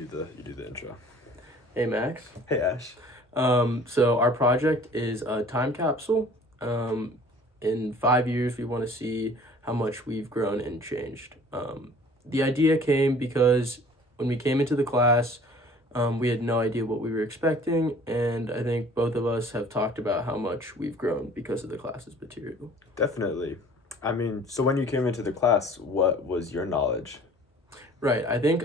You do the intro. Hey Max. Hey Ash. So our project is a time capsule. In 5 years, we want to see how much we've grown and changed. The idea came because when we came into the class, we had no idea what we were expecting, and I think both of us have talked about how much we've grown because of the class's material. Definitely. I mean, so when you came into the class, what was your knowledge? Right. I think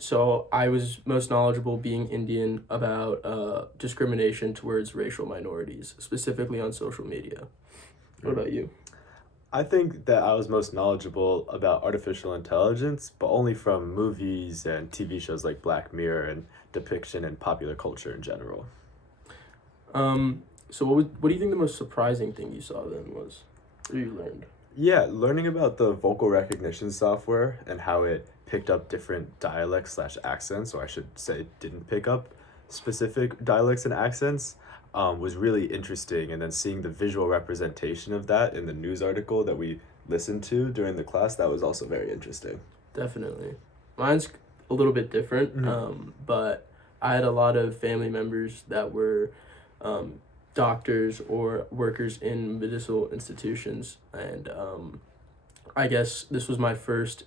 so I was most knowledgeable being Indian about discrimination towards racial minorities, specifically on social media. What about you? I think that I was most knowledgeable about artificial intelligence, but only from movies and TV shows like Black Mirror and depiction and popular culture in general. So what do you think the most surprising thing you saw then was, or you learned? Yeah, learning about the vocal recognition software and how it picked up different dialects slash accents, or I should say didn't pick up specific dialects and accents, was really interesting. And then seeing the visual representation of that in the news article that we listened to during the class, that was also very interesting. Definitely. Mine's a little bit different, but I had a lot of family members that were um, doctors or workers in medicinal institutions, and I guess this was my first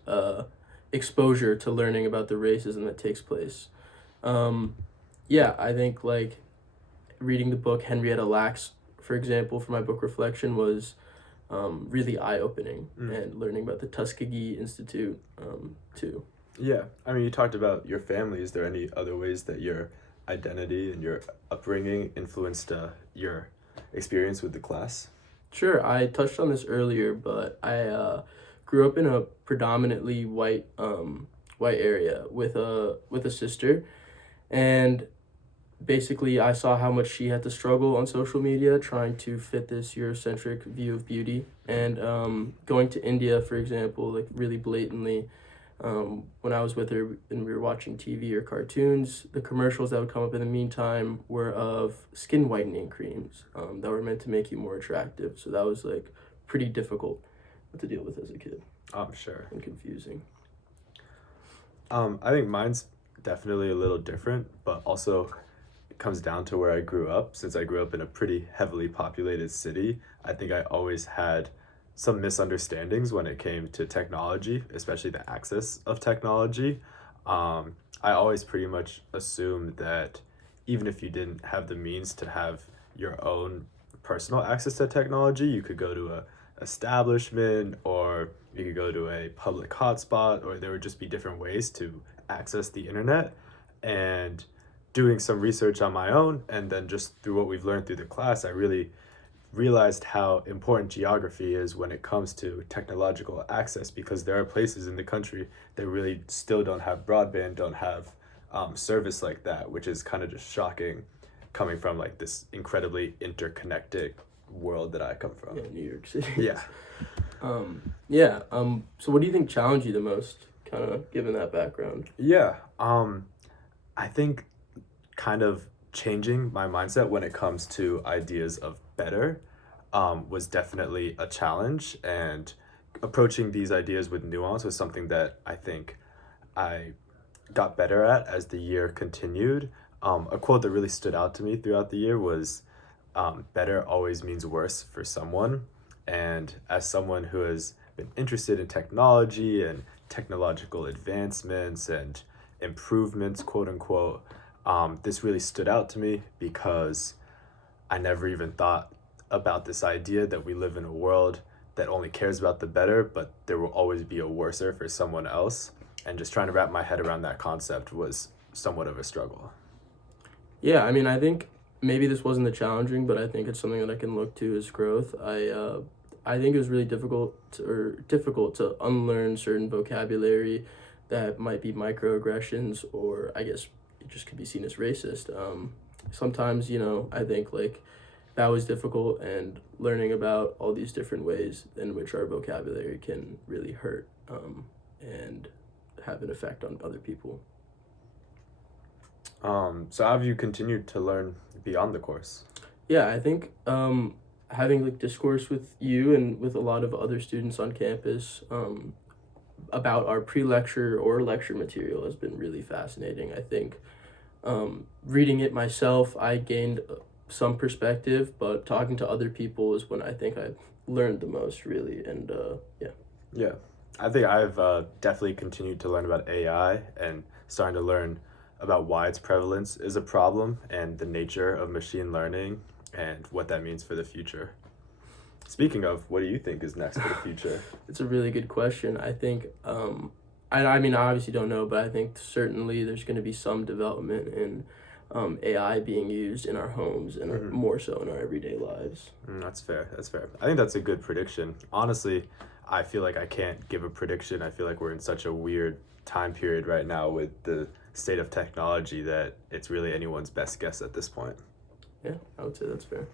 exposure to learning about the racism that takes place. Um, yeah, I think like reading the book Henrietta Lacks, for example, for my book reflection was really eye opening, and learning about the Tuskegee Institute too. Yeah, I mean, you talked about your family. Is there any other ways that your identity and your upbringing influenced your experience with the class? Sure, I touched on this earlier, but I grew up in a predominantly white area with a sister, and basically I saw how much she had to struggle on social media trying to fit this Eurocentric view of beauty, and going to India, for example, like really blatantly. When I was with her and we were watching TV or cartoons, the commercials that would come up in the meantime were of skin whitening creams that were meant to make you more attractive. So that was like pretty difficult to deal with as a kid I'm sure. and confusing. I think mine's definitely a little different, but also it comes down to where I grew up. Since I grew up in a pretty heavily populated city, I think I always had some misunderstandings when it came to technology, especially the access of technology. I always pretty much assumed that even if you didn't have the means to have your own personal access to technology, you could go to a establishment, or you could go to a public hotspot, or there would just be different ways to access the internet. And doing some research on my own, and then just through what we've learned through the class, I really realized how important geography is when it comes to technological access, because there are places in the country that really still don't have broadband, don't have service like that, which is kind of just shocking coming from like this incredibly interconnected world that I come from. Yeah, New York City. Yeah. Yeah. So what do you think challenged you the most, kind of given that background? Yeah. I think kind of changing my mindset when it comes to ideas of better was definitely a challenge, and approaching these ideas with nuance was something that I think I got better at as the year continued. A quote that really stood out to me throughout the year was, better always means worse for someone. And as someone who has been interested in technology and technological advancements and improvements, quote unquote, this really stood out to me because I never even thought about this idea that we live in a world that only cares about the better, but there will always be a worser for someone else. And just trying to wrap my head around that concept was somewhat of a struggle. Yeah, I mean, I think maybe this wasn't the challenging, but I think it's something that I can look to as growth. I think it was really difficult to unlearn certain vocabulary that might be microaggressions, or I guess it just could be seen as racist. Sometimes, I think like that was difficult, and learning about all these different ways in which our vocabulary can really hurt and have an effect on other people. So how have you continued to learn beyond the course? Yeah, I think having like discourse with you and with a lot of other students on campus, about our pre-lecture or lecture material has been really fascinating. I think reading it myself, I gained some perspective, but talking to other people is when I think I learned the most, really. And yeah. Yeah, I think I've definitely continued to learn about AI and starting to learn about why its prevalence is a problem and the nature of machine learning and what that means for the future. Speaking of, what do you think is next for the future? It's a really good question. I think, I mean, I obviously don't know, but I think certainly there's going to be some development in AI being used in our homes and more so in our everyday lives. That's fair. That's fair. I think that's a good prediction. Honestly, I feel like I can't give a prediction. I feel like we're in such a weird time period right now with the state of technology that it's really anyone's best guess at this point. Yeah, I would say that's fair.